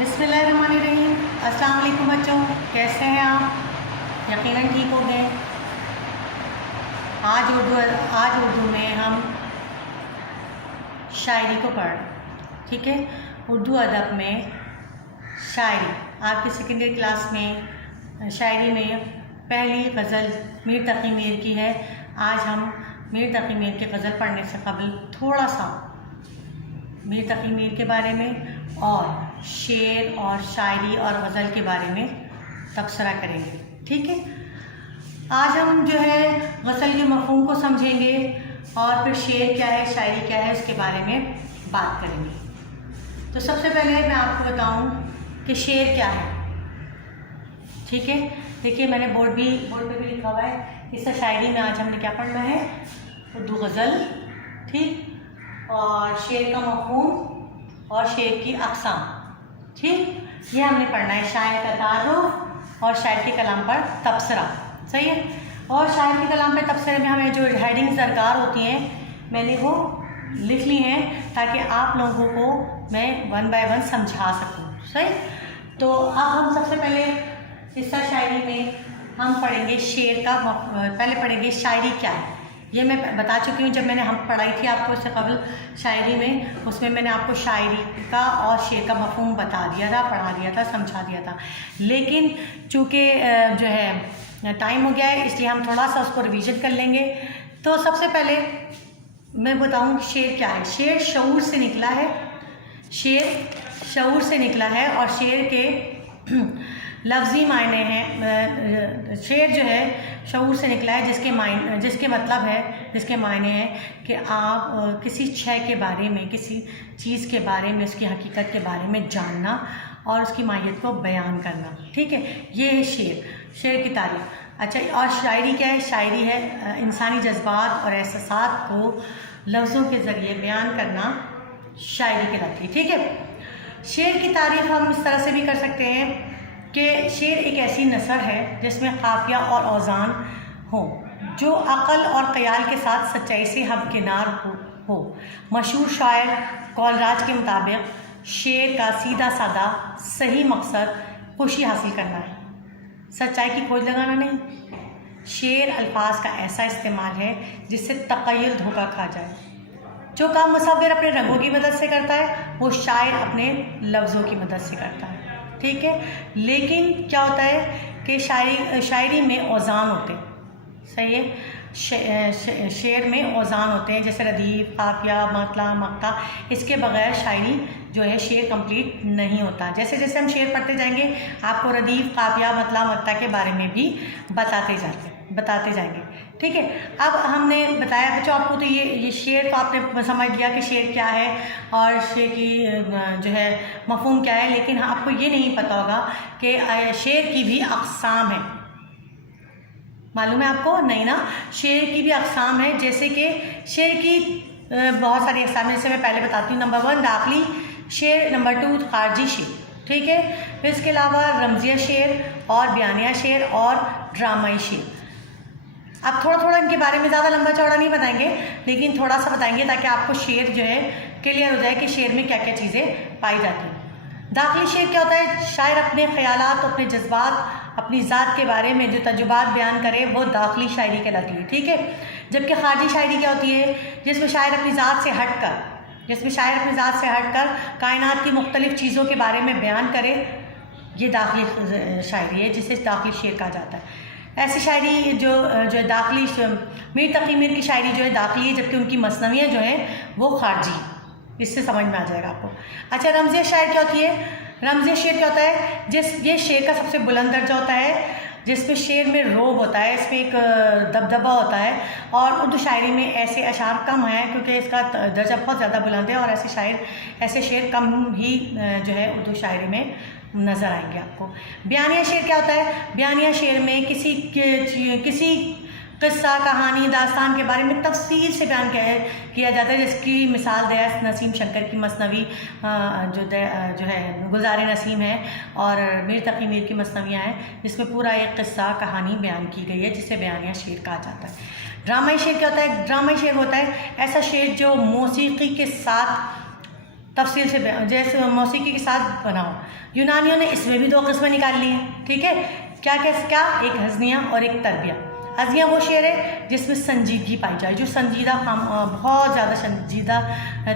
बिस्मिल्लाहिर्रहमानिर्रहीम। अस्सलाम वालेकुम बच्चों, कैसे हैं आप? यकीनन ठीक हो गए। आज उर्दू में हम शायरी को पढ़, ठीक है। उर्दू अदब में शायरी आपकी सेकेंडरी क्लास में शायरी में पहली गज़ल मीर तक़ी मीर की है। आज हम मीर तक़ी मीर की गज़ल पढ़ने से कबल थोड़ा सा मीर तक़ी मीर के बारे में और शेर और शायरी और गज़ल के बारे में तबसरा करेंगे, ठीक है। आज हम जो है गज़ल के मफ़हूम को समझेंगे और फिर शेर क्या है, शायरी क्या है, उसके बारे में बात करेंगे। तो सबसे पहले मैं आपको बताऊं कि शेर क्या है, ठीक है। देखिए मैंने बोर्ड पे भी लिखा हुआ है। इससे शायरी में आज हमने क्या पढ़ना है, उर्दू गज़ल, ठीक, और शेर का मफ़हूम और शेर की अक़साम, ठीक, ये हमने पढ़ना है। शायर का तारुफ़ और शायर के कलाम पर तबसरा, सही है। और शायर के कलाम पर तबसरे में हमें जो हेडिंग्स दरकार होती हैं मैंने वो लिख ली हैं ताकि आप लोगों को मैं वन बाय वन समझा सकूं, सही। तो अब हम सबसे पहले हिस्सा शायरी में हम पढ़ेंगे शेर का, पहले पढ़ेंगे शायरी क्या है। ये मैं बता चुकी हूँ, जब मैंने हम पढ़ाई थी आपको इससे कबल शायरी में, उसमें मैंने आपको शायरी का और शेर का मफ़हूम बता दिया था, पढ़ा दिया था, समझा दिया था। लेकिन चूँकि जो है टाइम हो गया है, इसलिए हम थोड़ा सा उसको रिवीजन कर लेंगे। तो सबसे पहले मैं बताऊँ शेर क्या है। शेर शऊर से निकला है, शेर शऊर से निकला है और शेर के लफ्ज़ी मायने हैं। शेर जो है शऊर से निकला है, जिसके मतलब है, जिसके मायने हैं कि आप किसी शय के बारे में, किसी चीज़ के बारे में, उसकी हकीकत के बारे में जानना और उसकी माहियत को बयान करना, ठीक है। ये है शेर की तारीफ़। अच्छा, और शायरी क्या है? शायरी है इंसानी जज्बात और एहसासात को लफ्ज़ों के ज़रिए बयान करना, शायरी कहलाती है, ठीक है। शेर की तारीफ़ हम इस तरह से भी कर सकते हैं कि शेर एक ऐसी नसर है जिसमें काफ़िया और औज़ान हो, जो अक़ल और ख़याल के साथ सच्चाई से हमकिनार हो। मशहूर शायर कौलराज के मुताबिक शेर का सीधा साधा सही मकसद खुशी हासिल करना है, सच्चाई की खोज लगाना नहीं। शेर अल्फाज का ऐसा इस्तेमाल है जिससे तक़य्युल धोखा खा जाए। जो काम मुसव्विर अपने रंगों की मदद से करता है वो शायर अपने लफ्ज़ों की मदद से करता है, ठीक है। लेकिन क्या होता है कि शायरी में औज़ान होते हैं, सही है। शेर में औज़ान होते हैं, जैसे रदीफ़, काफ़िया, मतला, मक्ता। इसके बग़ैर शायरी जो है शेर कंप्लीट नहीं होता। जैसे जैसे हम शेर पढ़ते जाएंगे आपको रदीफ़, काफ़िया, मतला, मक्ता के बारे में भी बताते जाएंगे, ठीक है। अब हमने बताया बच्चों आपको, तो ये शेर तो आपने समझ लिया कि शेर क्या है और शेर की जो है मफ़हूम क्या है। लेकिन आपको ये नहीं पता होगा कि शेर की भी अक़साम है। मालूम है आपको? नहीं ना। शेर की भी अक़साम है, जैसे कि शेर की बहुत सारी अक़साम है। जैसे मैं पहले बताती हूँ। नंबर 1 दाखिली शेर, नंबर 2 ख़ारजी शेर, ठीक है। फिर इसके अलावा रमज़िया शेर और बयानिया शेर और ड्रामाई शेर। अब थोड़ा थोड़ा इनके बारे में ज़्यादा लंबा चौड़ा नहीं बताएंगे, लेकिन थोड़ा सा बताएंगे ताकि आपको शेर जो है क्लियर हो जाए कि शेर में क्या क्या चीज़ें पाई जाती हैं। दाखिली शेर क्या होता है? शायर अपने ख़यालात, अपने जज्बात, अपनी ज़ात के बारे में जो तजुबात बयान करे वो दाखिली शायरी कहलाती है, ठीक है। जबकि ख़ारजी शायरी क्या होती है? जिसमें शायर अपनी ज़ात से हट कर कायनात की मुख्तलिफ़ चीज़ों के बारे में बयान करे, ये दाखिली शायरी है, जिसे दाखिली शेर कहा जाता है। ऐसी शायरी जो दाखिली मीर तक़ी मीर की शायरी जो है दाखिली है, जबकि उनकी मसनवियाँ जो हैं वो ख़ारजी। इससे समझ में आ जाएगा आपको। अच्छा, रमज़िया शायर क्या होती है? रमज़िया शेर क्या होता है? ये शेर का सबसे बुलंद दर्जा होता है, जिसमें शेर में रोब होता है, इसमें एक दबदबा होता है। और उर्दू शायरी में ऐसे अशार कम हैं क्योंकि इसका दर्जा बहुत ज़्यादा बुलंद है, और ऐसे शेर कम ही जो है उर्दू शायरी में नज़र आएंगे आपको। बयानिया शेर क्या होता है? बयानिया शेर में किसी क़िस्सा, कहानी, दास्तान के बारे में तफसील से बयान किया जाता है। जिसकी मिसाल दया नसीम शंकर की मसनवी जो है गुलज़ार नसीम है, और मीर तक़ी मीर की मसनवियाँ हैं, जिसमें पूरा एक क़िस्सा, कहानी बयान की गई है, जिसे बयानिया शेर कहा जाता है। ड्रामाई शेर क्या होता है? ड्रामाई शेर होता है ऐसा शेर जो मौसीक़ी के साथ تفصیل سے جیسے موسیقی کے ساتھ بناؤ. یونانیوں نے اس میں بھی 2 قسمیں نکال لی ہیں. ٹھیک ہے, کیا ایک ہزنیہ اور ایک تربیہ. ہزنیہ وہ شعر ہے جس میں سنجیدگی پائی جائے, جو سنجیدہ بہت زیادہ سنجیدہ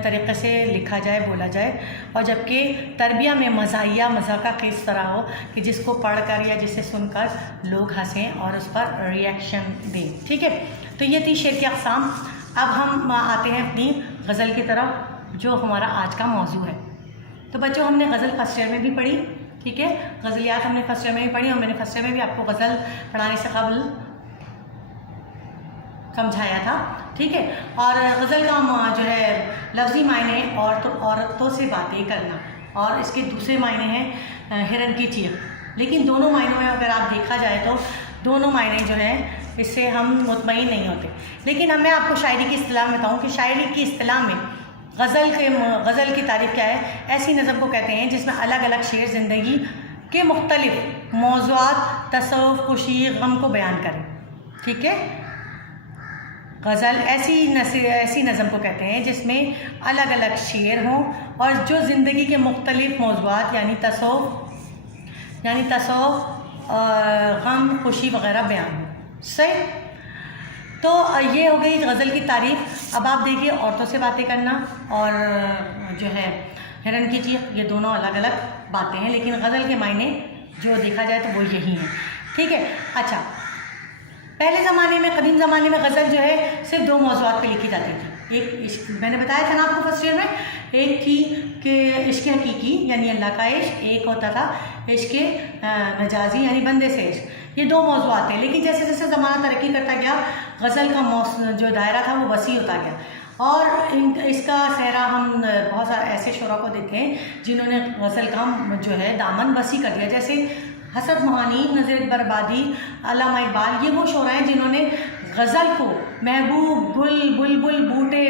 طریقے سے لکھا جائے, بولا جائے, اور جبکہ تربیہ میں مزاحیہ مذاقہ کس طرح ہو کہ جس کو پڑھ کر یا جسے سن کر لوگ ہنسیں اور اس پر ریئیکشن دیں. ٹھیک ہے, تو یہ تھی شعر کی اقسام. اب ہم آتے ہیں اپنی غزل کی طرف, جو ہمارا آج کا موضوع ہے. تو بچوں, ہم نے غزل فرسٹ ایئر میں بھی پڑھی. ٹھیک ہے, غزلیات ہم نے فرسٹ ایئر میں بھی پڑھی, اور میں نے فرسٹ ایئر میں بھی آپ کو غزل پڑھانے سے قبل سمجھایا تھا. ٹھیک ہے, اور غزل کا جو ہے لفظی معنی عورتوں سے باتیں کرنا, اور اس کے دوسرے معنی ہیں ہرن کی چیخ. لیکن دونوں معنوں میں اگر آپ دیکھا جائے تو دونوں معنی جو ہیں اس سے ہم مطمئن نہیں ہوتے. لیکن اب میں آپ کو شاعری کی اصطلاح میں بتاؤں کہ شاعری کی اصطلاح میں غزل کی تعریف کیا ہے. ایسی نظم کو کہتے ہیں جس میں الگ الگ شعر زندگی کے مختلف موضوعات, تصوف, خوشی, غم کو بیان کریں. ٹھیک ہے, غزل ایسی نظم کو کہتے ہیں جس میں الگ الگ شعر ہوں اور جو زندگی کے مختلف موضوعات یعنی تصوف, غم, خوشی وغیرہ بیان ہوں. صحیح, تو یہ ہو گئی غزل کی تعریف. اب آپ دیکھیے, عورتوں سے باتیں کرنا اور جو ہے ہرن کی چیخ, یہ دونوں الگ الگ باتیں ہیں, لیکن غزل کے معنی جو دیکھا جائے تو وہ یہی ہیں. ٹھیک ہے, اچھا, پہلے زمانے میں, قدیم زمانے میں غزل جو ہے صرف 2 موضوعات پہ لکھی جاتی تھی. ایک میں نے بتایا تھا نا آپ کو فرسٹ ایئر میں, ایک تھی کہ عشق حقیقی یعنی اللہ کا عشق, ایک ہوتا تھا عشق مجازی یعنی بندے سے عشق. یہ 2 موضوعات ہیں. لیکن جیسے جیسے زمانہ ترقی کرتا گیا, غزل کا جو دائرہ تھا وہ وسیع ہوتا گیا, اور اس کا صحرا ہم بہت سارے ایسے شعراء کو دیکھتے ہیں جنہوں نے غزل کا جو ہے دامن وسیع کر دیا, جیسے حسرت موہانی, نظر بربادی, علامہ اقبال. یہ وہ شعراء ہیں جنہوں نے غزل کو محبوب, بلبل, بوٹے,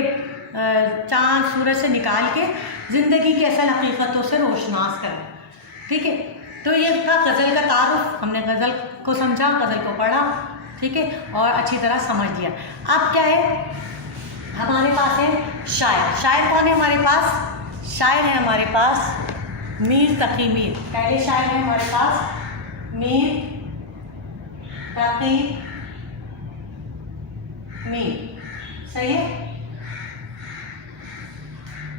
چاند, سورج سے نکال کے زندگی کی اصل حقیقتوں سے روشناس کریں. ٹھیک ہے, تو یہ تھا غزل کا تعارف. ہم نے غزل کو سمجھا, غزل کو پڑھا, ٹھیک ہے, اور اچھی طرح سمجھ لیا. اب کیا ہے, ہمارے پاس ہے شاعر. شاعر کون ہے ہمارے پاس؟ شاعر ہے ہمارے پاس میر تقی میر. پہلے شاعر ہے ہمارے پاس میر تقی میر. صحیح ہے,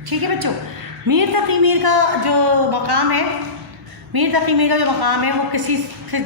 ٹھیک ہے بچوں. میر تقی میر کا جو مقام ہے وہ کسی سے